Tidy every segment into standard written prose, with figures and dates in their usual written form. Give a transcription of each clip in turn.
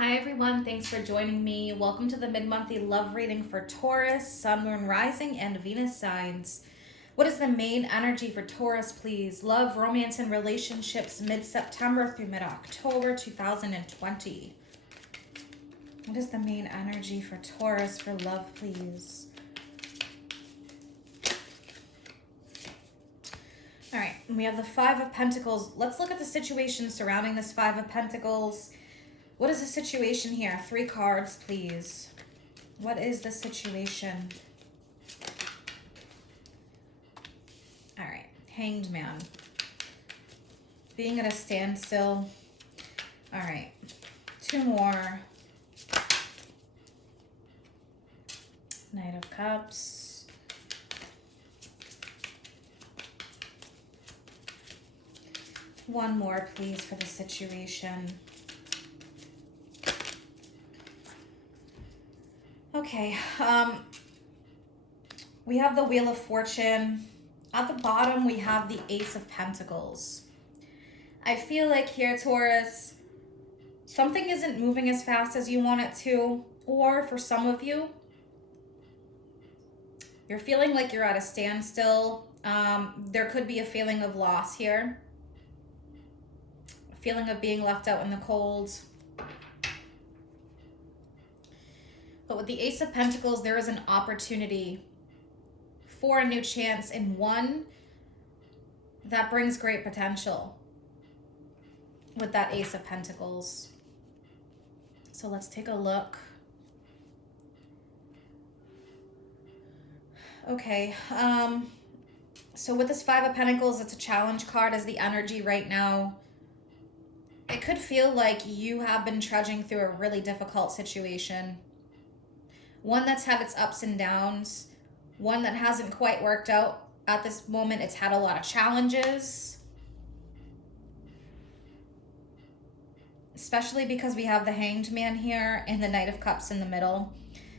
Hi everyone, thanks for joining me. Welcome to the mid-monthly love reading for Taurus, Sun, Moon, Rising, and Venus signs. What is the main energy for Taurus, please? Love, romance, and relationships mid-September through mid-October 2020. What is the main energy for Taurus for love, please? All right, we have the Five of Pentacles. Let's look at the situation surrounding this Five of Pentacles. What is the situation here? 3 cards, please. What is the situation? All right, Hanged Man. Being at a standstill. All right, 2 more. Knight of Cups. One more, please, for the situation. Okay, we have the Wheel of Fortune. At the bottom, we have the Ace of Pentacles. I feel like here, Taurus, something isn't moving as fast as you want it to, or for some of you, you're feeling like you're at a standstill. There could be a feeling of loss here, a feeling of being left out in the cold. But with the Ace of Pentacles, there is an opportunity for a new chance, and one that brings great potential with that Ace of Pentacles. So let's take a look. Okay, so with this Five of Pentacles, it's a challenge card as the energy right now. It could feel like you have been trudging through a really difficult situation. One that's had its ups and downs, one that hasn't quite worked out at this moment. It's had a lot of challenges, especially because we have the Hanged Man here and the Knight of Cups in the middle.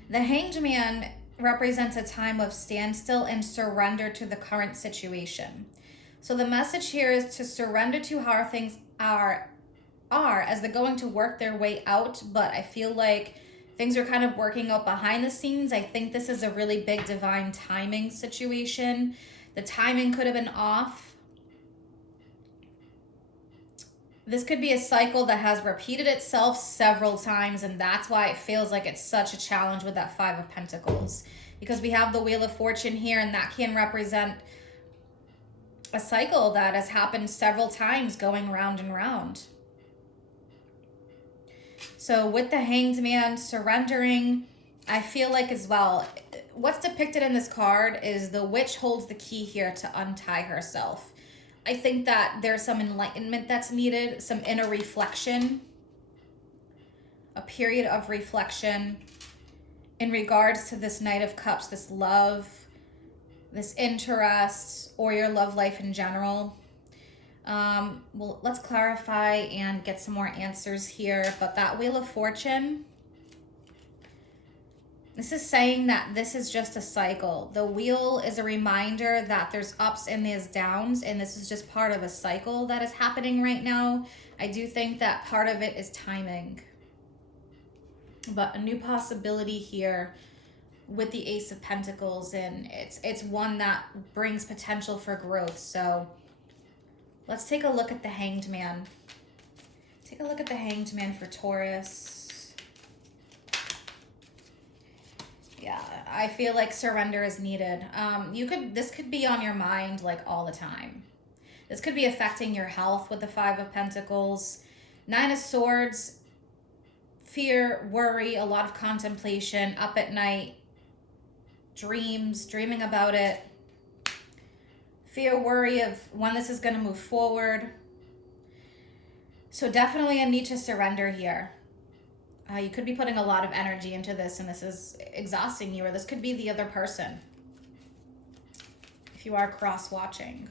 The Hanged Man represents a time of standstill and surrender to the current situation. So the message here is to surrender to how things are as they're going to work their way out, but I feel like things are kind of working out behind the scenes. I think this is a really big divine timing situation. The timing could have been off. This could be a cycle that has repeated itself several times, and that's why it feels like it's such a challenge with that Five of Pentacles. Because we have the Wheel of Fortune here, and that can represent a cycle that has happened several times going round and round. So with the Hanged Man surrendering, I feel like as well, what's depicted in this card is the witch holds the key here to untie herself. I think that there's some enlightenment that's needed, some inner reflection, a period of reflection in regards to this Knight of Cups, this love, this interest, or your love life in general. Well, let's clarify and get some more answers here. But that Wheel of Fortune, this is saying that this is just a cycle. The wheel is a reminder that there's ups and there's downs, and this is just part of a cycle that is happening right now. I do think that part of it is timing. But a new possibility here with the Ace of Pentacles, and it's one that brings potential for growth. So let's take a look at the Hanged Man. Take a look at the Hanged Man for Taurus. Yeah, I feel like surrender is needed. This could be on your mind like all the time. This could be affecting your health with the Five of Pentacles. Nine of Swords, fear, worry, a lot of contemplation, up at night, dreaming about it. Fear, worry of when this is going to move forward. So definitely a need to surrender here. You could be putting a lot of energy into this, and this is exhausting you, or this could be the other person if you are cross-watching.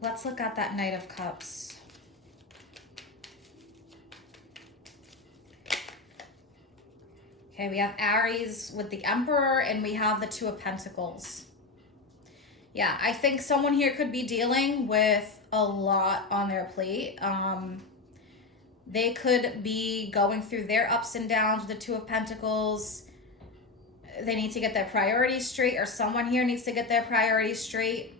Let's look at that Knight of Cups. Okay, we have Aries with the Emperor, and we have the Two of Pentacles. Yeah, I think someone here could be dealing with a lot on their plate. They could be going through their ups and downs with the Two of Pentacles. They need to get their priorities straight, or someone here needs to get their priorities straight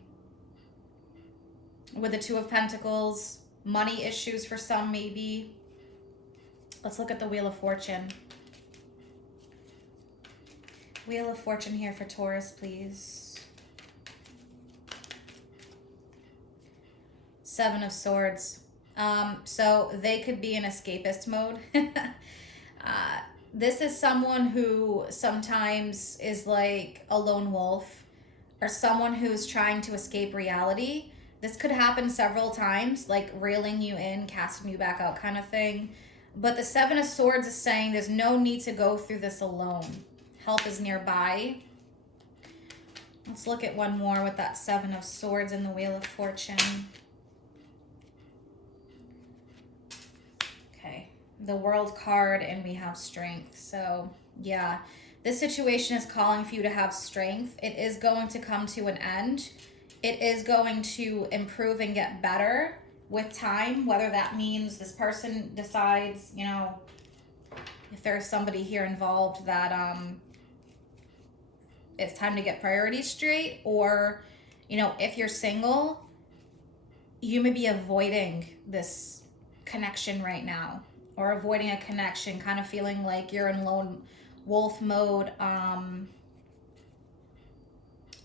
with the Two of Pentacles. Money issues for some, maybe. Let's look at the Wheel of Fortune. Wheel of Fortune here for Taurus, please. Seven of Swords. So they could be in escapist mode. This is someone who sometimes is like a lone wolf, or someone who's trying to escape reality. This could happen several times, like reeling you in, casting you back out kind of thing. But the Seven of Swords is saying there's no need to go through this alone. Help is nearby. Let's look at one more with that Seven of Swords and the Wheel of Fortune. Okay, the World card, and we have strength. So yeah, this situation is calling for you to have strength. It is going to come to an end. It is going to improve and get better with time, whether that means this person decides, you know, if there's somebody here involved that it's time to get priorities straight, or, you know, if you're single, you may be avoiding this connection right now, or avoiding a connection, kind of feeling like you're in lone wolf mode.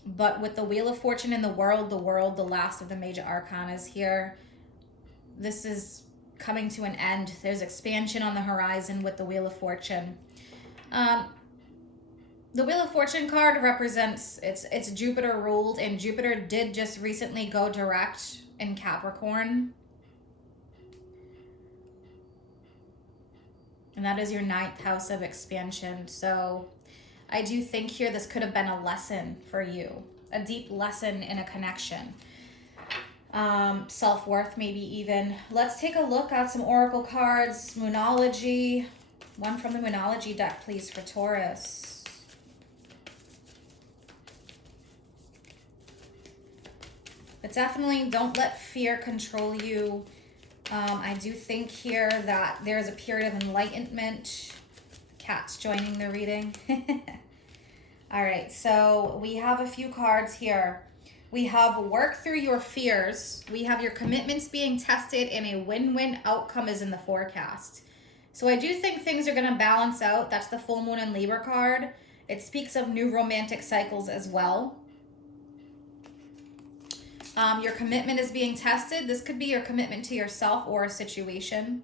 But with the Wheel of Fortune in the world, the last of the major arcana is here. This is coming to an end. There's expansion on the horizon with the Wheel of Fortune. The Wheel of Fortune card represents, it's Jupiter ruled, and Jupiter did just recently go direct in Capricorn. And that is your 9th house of expansion. So I do think here this could have been a lesson for you, a deep lesson in a connection. Self-worth maybe even. Let's take a look at some oracle cards. Moonology. One from the Moonology deck, please, for Taurus. But definitely don't let fear control you. I do think here that there is a period of enlightenment. Cat's joining the reading. All right, so we have a few cards here. We have work through your fears. We have your commitments being tested, and a win-win outcome is in the forecast. So I do think things are going to balance out. That's the full moon and Libra card. It speaks of new romantic cycles as well. Your commitment is being tested. This could be your commitment to yourself or a situation.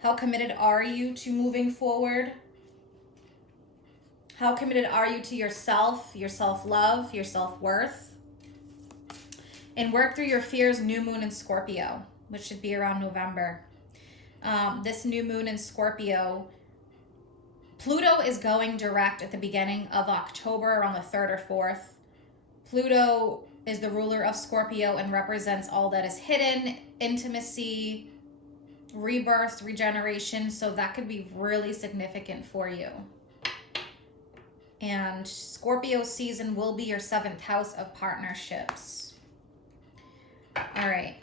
How committed are you to moving forward? How committed are you to yourself, your self-love, your self-worth? And work through your fears, new moon in Scorpio, which should be around November. This new moon in Scorpio, Pluto is going direct at the beginning of October, around the 3rd or 4th. Pluto is the ruler of Scorpio and represents all that is hidden, intimacy, rebirth, regeneration. So that could be really significant for you. And Scorpio season will be your 7th house of partnerships. All right,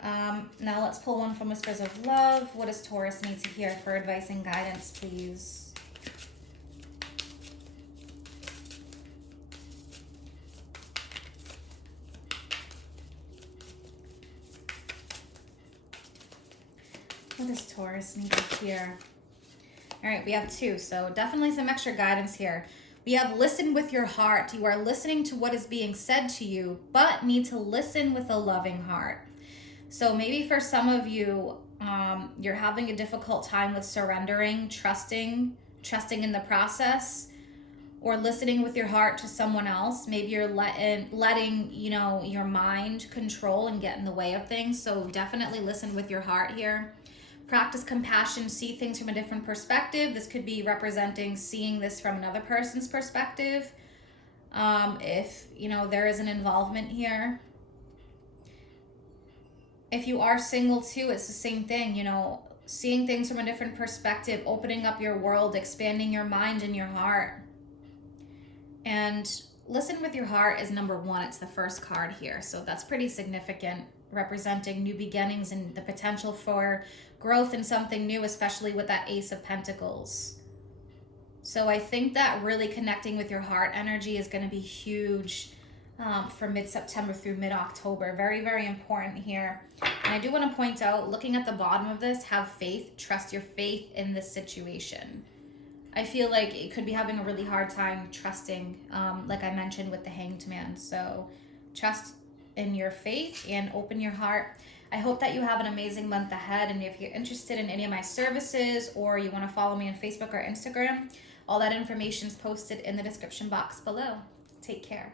now let's pull one from Whispers of Love. What does Taurus need to hear for advice and guidance, please? What does Taurus need to hear? All right, we have 2, so definitely some extra guidance here. We have listen with your heart. You are listening to what is being said to you, but need to listen with a loving heart. So maybe for some of you, you're having a difficult time with surrendering, trusting in the process, or listening with your heart to someone else. Maybe you're letting you know, your mind control and get in the way of things. So definitely listen with your heart here. Practice compassion, see things from a different perspective. This could be representing seeing this from another person's perspective. If, you know, there is an involvement here. If you are single too, it's the same thing, you know, seeing things from a different perspective, opening up your world, expanding your mind and your heart. And listen with your heart is number 1. It's the first card here. So that's pretty significant. representing new beginnings and the potential for growth in something new, especially with that Ace of Pentacles. So I think that really connecting with your heart energy is going to be huge for mid-September through mid-October. Very, very important here. And I do want to point out, looking at the bottom of this, have faith, trust your faith in this situation. I feel like it could be having a really hard time trusting, like I mentioned with the Hanged Man. So trust in your faith and open your heart. I hope that you have an amazing month ahead. And if you're interested in any of my services, or you want to follow me on Facebook or Instagram, all that information is posted in the description box below. Take care.